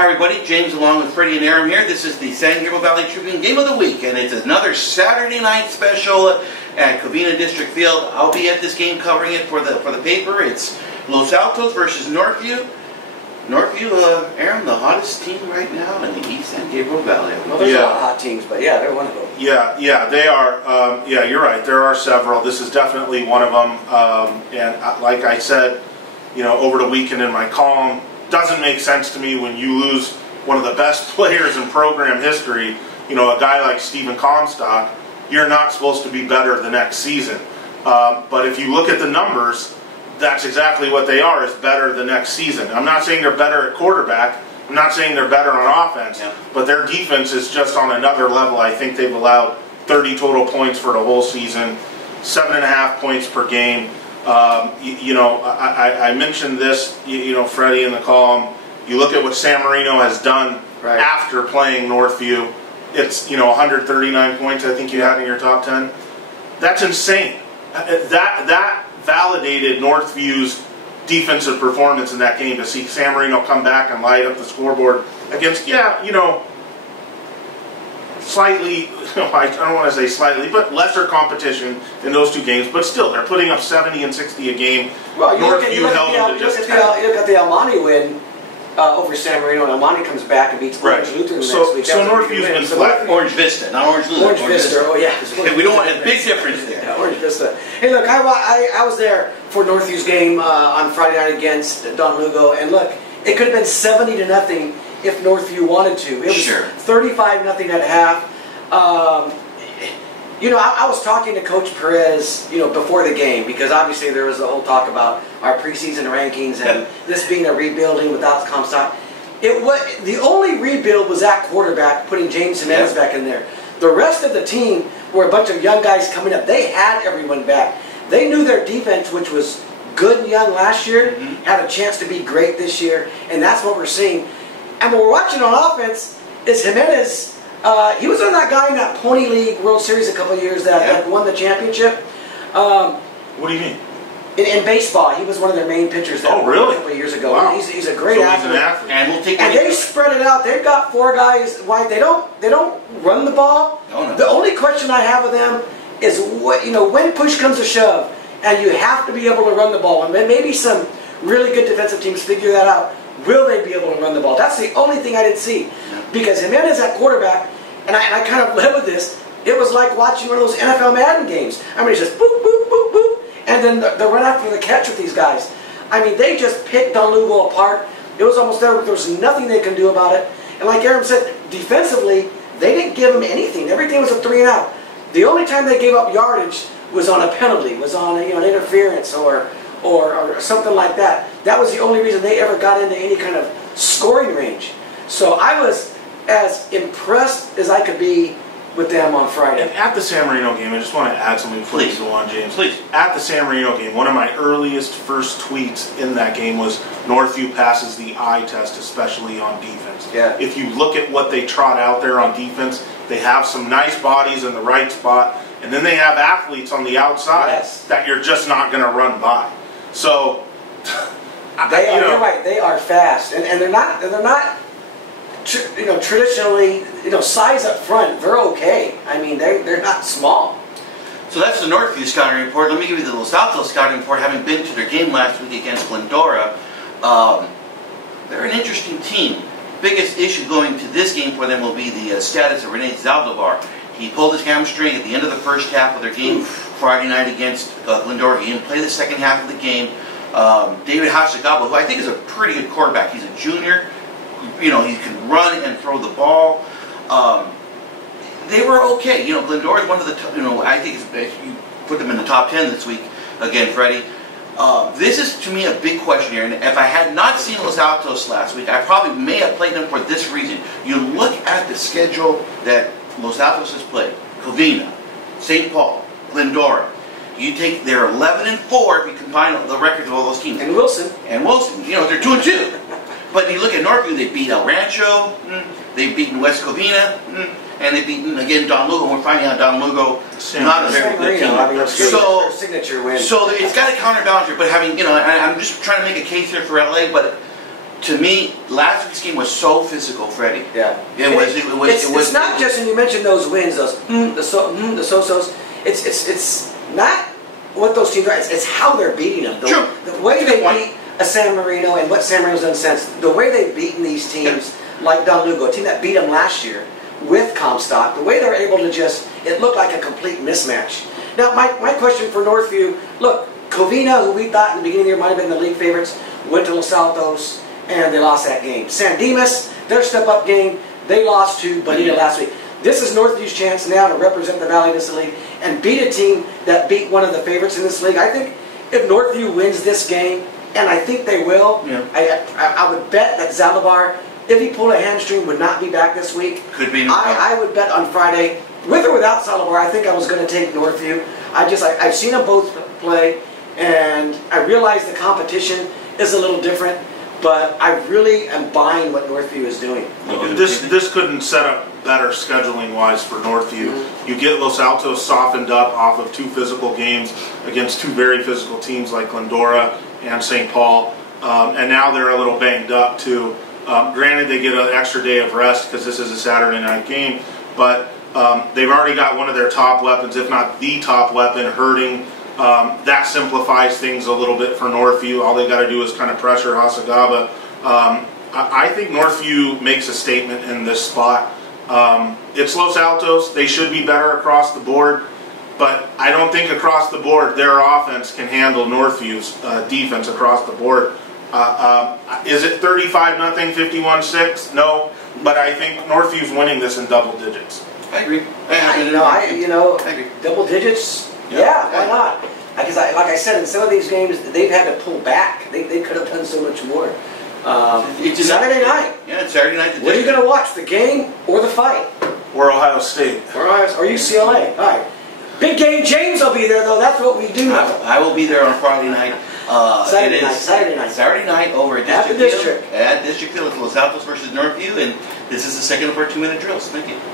Hi everybody, James along with Freddie and Aram here. This is the San Gabriel Valley Tribune Game of the Week, and it's another Saturday night special at Covina District Field. I'll be at this game covering it for the paper. It's Los Altos versus Northview. Northview, Aram, the hottest team right now in the East San Gabriel Valley. Well, there's a lot of hot teams, but yeah, they're one of them. Yeah, they are. Yeah, you're right. There are several. This is definitely one of them. And like I said, over the weekend in my column, doesn't make sense to me when you lose one of the best players in program history, a guy like Stephen Comstock. You're not supposed to be better the next season. But if you look at the numbers, that's exactly what they are, is better the next season. I'm not saying they're better at quarterback. I'm not saying they're better on offense. Yeah. But their defense is just on another level. I think they've allowed 30 total points for the whole season, 7.5 points per game. I mentioned this, Freddie, in the column. You look at what San Marino has done after playing Northview. It's, 139 points, I think you had in your top 10. That's insane. That validated Northview's defensive performance in that game, to see San Marino come back and light up the scoreboard against, slightly, I don't want to say slightly, but lesser competition in those two games. But still, they're putting up 70 and 60 a game. Well, you look at the Almani win over San Marino, and Almani comes back and beats Orange Lutheran next week. So Northview's been flat. Orange Vista, not Orange Lutheran. Orange Vista, oh yeah. We don't want a big difference there. Yeah, Orange Vista. Hey, look, I was there for Northview's game on Friday night against Don Lugo, and look, it could have been 70-0 if Northview wanted to. It was 35-0 at half. I was talking to Coach Perez, before the game, because obviously there was a whole talk about our preseason rankings and this being a rebuilding without Comstock. The only rebuild was at quarterback, putting James Jimenez back in there. The rest of the team were a bunch of young guys coming up. They had everyone back. They knew their defense, which was good and young last year, had a chance to be great this year, and that's what we're seeing. And what we're watching on offense is Jimenez. He was on that guy in that Pony League World Series a couple of years that won the championship. What do you mean? In baseball, he was one of their main pitchers that won a couple of years ago. Wow. He's a great athlete. He's an athlete. And they spread it out. They've got 4 guys wide. They don't run the ball. No. The only question I have with them is when push comes to shove, and you have to be able to run the ball. And maybe some really good defensive teams figure that out. Will they be able to run the ball? That's the only thing I didn't see. Because Jimenez at quarterback, and I kind of led with this, it was like watching one of those NFL Madden games. I mean, it's just boop, boop, boop, boop, and then the run after the catch with these guys. I mean, they just picked Don Lugo apart. It was almost there was nothing they can do about it. And like Aram said, defensively, they didn't give him anything. Everything was a 3-and-out. The only time they gave up yardage was on a penalty, was on an interference or something like that. That was the only reason they ever got into any kind of scoring range. So I was as impressed as I could be with them on Friday. And at the San Marino game, I just want to add something before you go on, James. Please. At the San Marino game, one of my earliest first tweets in that game was Northview passes the eye test, especially on defense. Yeah. If you look at what they trot out there on defense, they have some nice bodies in the right spot, and then they have athletes on the outside that you're just not going to run by. So, you're right. They are fast, and they're not traditionally size up front. They're okay. I mean, they're not small. So that's the Northview scouting report. Let me give you the Los Altos scouting report. Having been to their game last week against Glendora, they're an interesting team. Biggest issue going to this game for them will be the status of Rene Zaldivar. He pulled his hamstring at the end of the first half of their game Friday night against Glendora. He didn't play the second half of the game. David Hashigaba, who I think is a pretty good quarterback. He's a junior. He can run and throw the ball. They were okay. Glendora is one of the, I think you put them in the top 10 this week. Again, Freddie. This is, to me, a big question here. And if I had not seen Los Altos last week, I probably may have played them for this reason. You look at the schedule that Los Altos has played. Covina, St. Paul, Glendora. You take their 11-4 if you combine the records of all those teams. And Wilson. They're 2-2. But you look at Northview, they beat El Rancho, they've beaten West Covina, and they've beaten, again, Don Lugo. And we're finding out Don Lugo not a very good team. Signature win. So it's got to counterbalance here. But having, I'm just trying to make a case here for LA, but to me, last week's game was so physical, Freddie. Yeah. It's not just, and you mentioned those wins, those the so-sos. It's not what those teams are. It's how they're beating them. True. The way they beat a San Marino and what San Marino's done since. The way they've beaten these teams, like Don Lugo, a team that beat them last year with Comstock. The way they're able to it looked like a complete mismatch. Now, my question for Northview, look, Covina, who we thought in the beginning of the year might have been the league favorites, went to Los Altos, and they lost that game. San Dimas, their step-up game, they lost to Bonita last week. This is Northview's chance now to represent the Valley in this league and beat a team that beat one of the favorites in this league. I think if Northview wins this game, and I think they will, I would bet that Zalabar, if he pulled a hamstring, would not be back this week. Could be. I would bet on Friday, with or without Zalabar, I think I was going to take Northview. I've seen them both play, and I realize the competition is a little different, but I really am buying what Northview is doing. This couldn't set up better scheduling wise for Northview. You get Los Altos softened up off of 2 physical games against 2 very physical teams like Glendora and St. Paul, and now they're a little banged up too. Granted, they get an extra day of rest because this is a Saturday night game, but they've already got one of their top weapons, if not the top weapon, hurting. That simplifies things a little bit for Northview. All they got to do is kind of pressure Hasagaba. I think Northview makes a statement in this spot. It's Los Altos. They should be better across the board, but I don't think across the board their offense can handle Northview's defense across the board. Is it 35-0, 51-6? No, but I think Northview's winning this in double digits. I agree. I agree. Double digits. Yeah. Why not? Because, like I said, in some of these games, they've had to pull back. They could have done so much more. It's Saturday night. Yeah, it's Saturday night. What are you going to watch, the game or the fight? Or Ohio State. Or UCLA. All right. Big game. James will be there, though. That's what we do. I will be there on Friday night. Saturday night over at District Field. At District Field. It's Los Altos versus Northview, and this is the second of our 2-minute drills. Thank you.